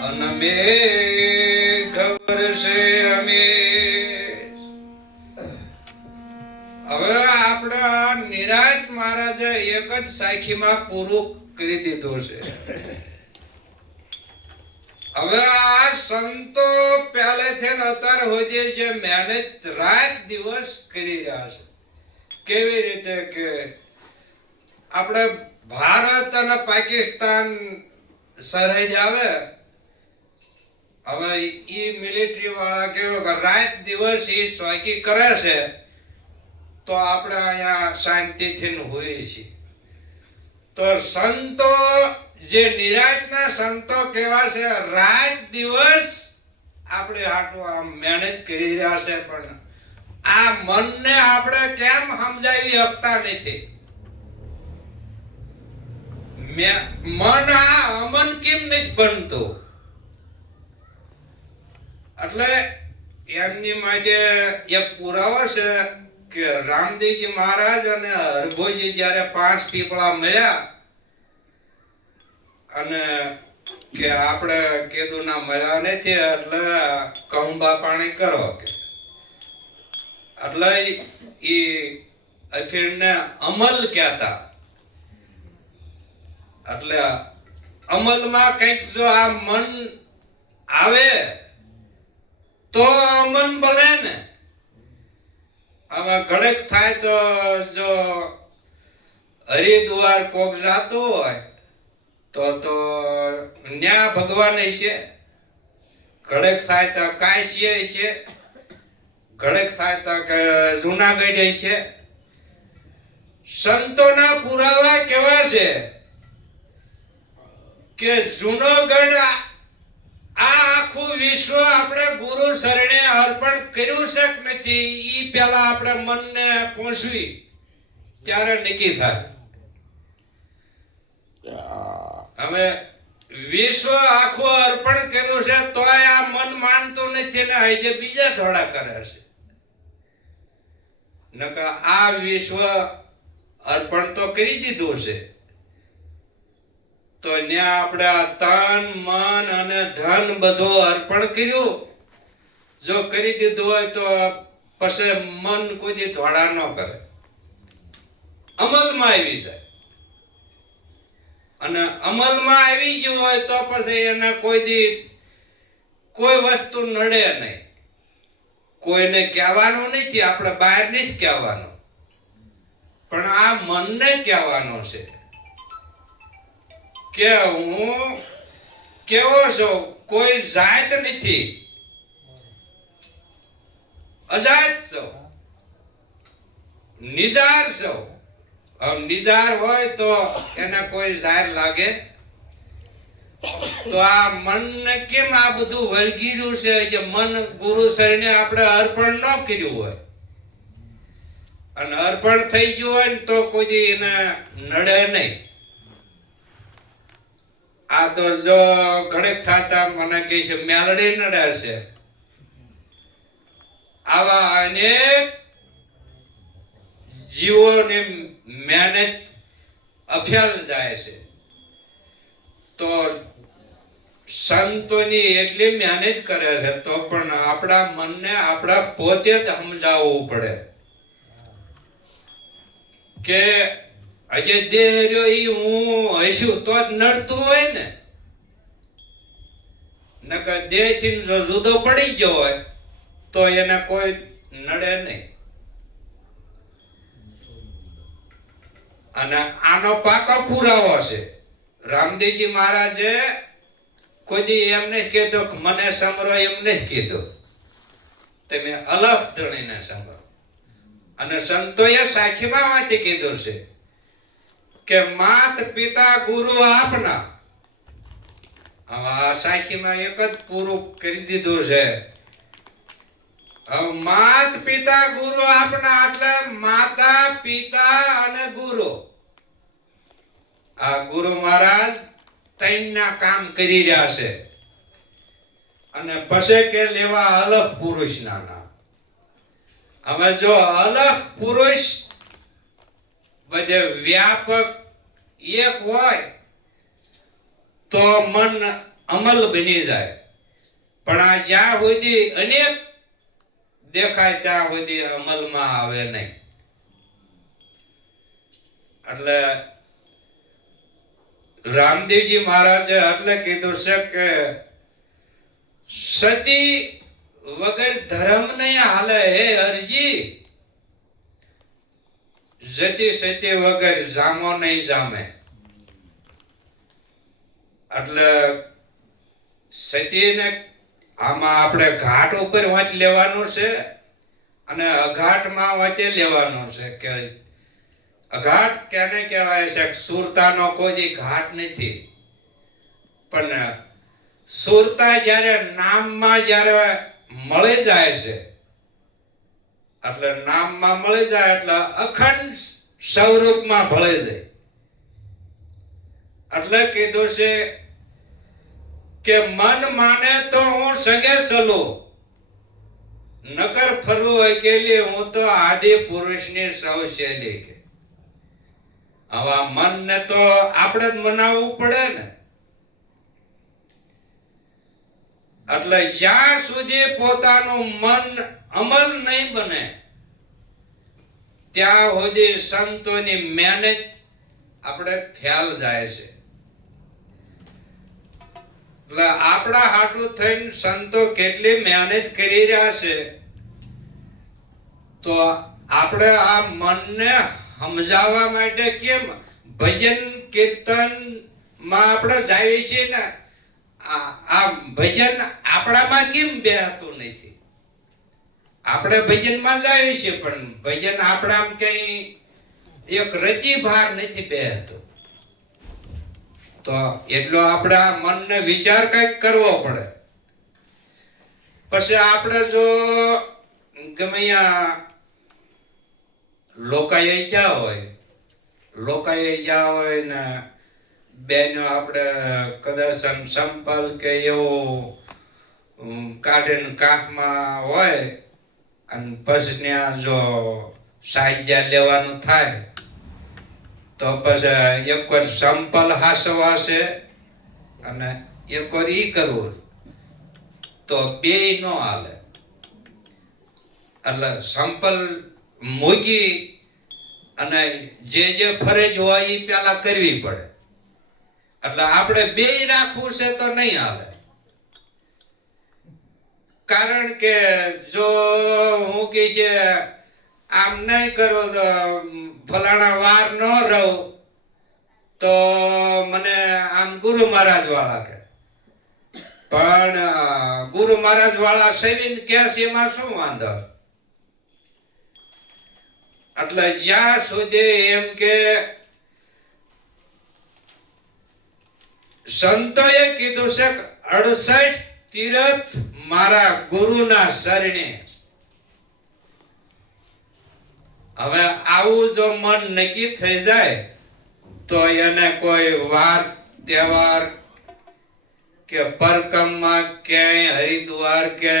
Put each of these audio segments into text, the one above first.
અનમે ખબર છે રમેશ. હવે આપણા નિરાંત મહારાજે એક જ સાખીમાં પૂરું કરી દીધું છે. હવે આ સંતો પહેલેથી અત્યાર સુધી જે મહેનત રાત દિવસ કરી રહ્યા છે, કેવી રીતે કે આપણે ભારત અને પાકિસ્તાન સરહદ આવે, હવે ઈ મિલિટરી વાળા કેવું કે રાત દિવસ ઈ ચોકી કરે છે, તો આપણે અહીંયા શાંતિથી હોઈએ છીએ. તો સંતો જે નિરાંતના સંતો કેવા છે, રાત દિવસ આપણે હાટું આમ મહેનત કરી રહ્યા છે, પણ આ મનને આપણે કેમ સમજાવી શકતા નથી. મન આ અમન કેમ નથી બનતું? એટલે એમની માટે એક પુરાવો છે કે રામદેવજી મહારાજ અને હરભોજી જ્યારે 5 પીપળા મળ્યા અને કે આપણે કીધું ના મળ્યા નથી, એટલે કહુંબા પાણી કરો કે એટલે ઈ અફીણને અમલ કહેતા. એટલે અમલમાં કંઈક જો આ મન આવે તો મન બને ને. આમાં ઘડક થાય તો જો હરિદ્વાર કોક જાતું હોય તો ન્યા ભગવાન છે. ઘડક થાય તો કાશી છે, ઘડક થાય તો જુનાગઢ છે. સંતોના પુરાવા કેવા છે કે જુનાગઢ આ આખું વિશ્વ આપણે ગુરુ શરણે અર્પણ કર્યું છે કે નથી, ઈ પહેલા આપણે મનને પહોંચવી ત્યારે નક્કી થાય. હવે વિશ્વ આખું અર્પણ કર્યું છે તોય આ મન માનતું નથી ને આજે બીજા થોડા કરે છે. નકર આ વિશ્વ અર્પણ તો કરી દીધું છે, તો ન્યા આપણે આ તન મન અને ધન બધું અર્પણ કર્યું. જો કરી દીધું હોય તો પછી મન કોઈ દી ધોળા ન કરે, અમલમાં આવી જાય. અને અમલમાં આવી ગયું હોય તો પછી એને કોઈ દી કોઈ વસ્તુ નડે નહીં. કોઈને કહેવાનું નથી, આપણે બહાર નહીં કહેવાનું, પણ આ મનને કહેવાનું છે કે હું કેવો છું. કોઈ જાત નથી, અજાત છું, નિજાર છું. નિજાર હોય તો એને કોઈ જાહેર લાગે? તો આ મનને કેમ આ બધું વળગી રહ્યું છે જે મન ગુરુ શરણે આપણે અર્પણ ન કર્યું હોય, અને અર્પણ થઈ ગયું હોય ને તો કોઈ એને નડે નહીં. આ તો જો ઘડક થતા મને કહે છે મેલડી નડે છે. આવા અનેક જીવોની મહેનત અફેલ જાય છે. તો સંતોની એટલી મહેનત કરે છે તો પણ આપણા મનને આપણા પોતે જ સમજાવવું પડે કે હજે દેહ રહ્યો ઈ હું હશું તો જ નડતું હોય ને. નકર દેહ થી જો જુદો પડી ગયો હોય તો એને કોઈ નડે નહીં. અને આનો પાકો પુરાવો છે. રામદેવજી મહારાજે કોઈ દી એમ નથી કીધું કે મને સાંભળો, એમ નથી કીધું, તમે અલગ ધણીને સાંભળો. અને સંતોએ સાખીમાં વાંચી કીધું છે કે માત પિતા ગુરુ આપના. આ સાખીમાં એક જ પૂરું કરી દીધું છે. માત પિતા ગુરુ આપના એટલે માતા પિતા અને ગુરુ. આ ગુરુ મહારાજ ત્રણના કામ કરી રહ્યા છે. અને પછી કે લેવા અલગ પુરુષના નામ. હવે જો અલગ પુરુષ બધે વ્યાપક એક હોય તો મન અમલ બની જાય. પણ આ જ્યાં સુધી અનેક દેખાય ત્યાં સુધી અમલમાં આવે નહીં. એટલે રામદેવજી મહારાજે એટલે કીધું છે કે સતી વગર ધર્મ નહીં હાલે હે હરજી, જતી સતી વગર જામો નહીં જામે. એટલે સતીને આમાં આપણે ઘાટ ઉપર વાંચ લેવાનું છે અને અઘાટમાં વાંચે લેવાનું છે. કે અઘાટ કેને કહેવાય છે? સુરતાનો કોઈ ઘાટ નથી, પણ સુરતા જ્યારે નામમાં જ્યારે મળી જાય છે, એટલે નામમાં મળી જાય એટલે અખંડ સ્વરૂપમાં ભળી જાય. એટલે કીધું છે કે મન માને તો હું સંગે ચલું, નકર ફરવું અકેલી હું તો આદિ પુરુષની સૌ શૈલી. કે આવા મનને તો આપણે જ મનાવવું પડે ને. એટલે જ્યાં સુધી પોતાનું મન અમલ નહીં બને ત્યાં સુધી સંતોની મહેનત આપણે ફેલ જાય છે. એટલે આપણા હાટું થઈને સંતો કેટલી મહેનત કરી રહ્યા છે, તો આપણે આ મનને સમજાવવા માટે કેમ ભજન કીર્તન માં આપણે જઈએ છીએ ને, આ ભજન આપણામાં કેમ બેહતું નથી? આપણે ભજનમાં જઈએ છીએ પણ ભજન આપણામાં કઈ એક રતિ ભાર નથી બેહતો. તો એટલો આપણે આ મનને વિચાર કઈક કરવો પડે. પછી આપણે જો ગમે લોકાએ જા હોય ને બેનો આપણે કદાચ સંપલ કે એવું કાઢીને કાંખમાં હોય અને પછી ત્યાં જો સાહિત્ય લેવાનું થાય તો પછી એક વાર સંપલ હાસવાશે અને એક વાર ઈ કરવું, તો બે નો હાલે. એટલે સંપલ મૂકી અને જે ફરજ હોય એ પેલા કરવી પડે. એટલે આપણે બે રાખવું છે તો નહીં હાલે. કારણ કે જો હું કે છે આમ નહીં કરો તો ફલાણા વાર ન રહું તો મને આમ ગુરુ મહારાજ વાળા કે, પણ ગુરુ મહારાજ વાળા સેવીન કે છે એમાં શું વાંધો? એટલે જ્યાં સુધી એમ કે સંતોએ કીધું છે 68 તીર્થ મારા ગુરુના શરણે. હવે આવું જો મન નક્કી થઈ જાય તો એને કોઈ વાર તહેવાર કે પરકમમાં ક્યાંય હરિદ્વાર કે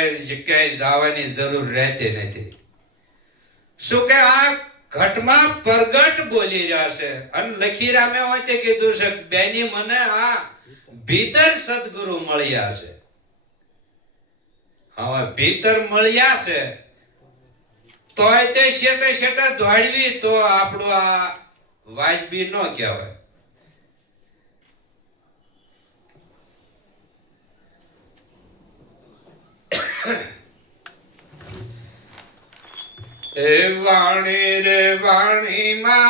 ક્યાંય જવાની જરૂર રહેતી નથી. શું કે આ ઘટમાં પ્રગટ બોલી રહ્યા છે. અને લખીરામે વચ્ચે કીધું છે બેની મને આ ભીતર સદગુરુ મળ્યા છે. હવે ભીતર મળ્યા છે તોય તે શેટે દોડવી તો આપણું આ વાજબી ન કહેવાય. એ વાણી રે વાણી માં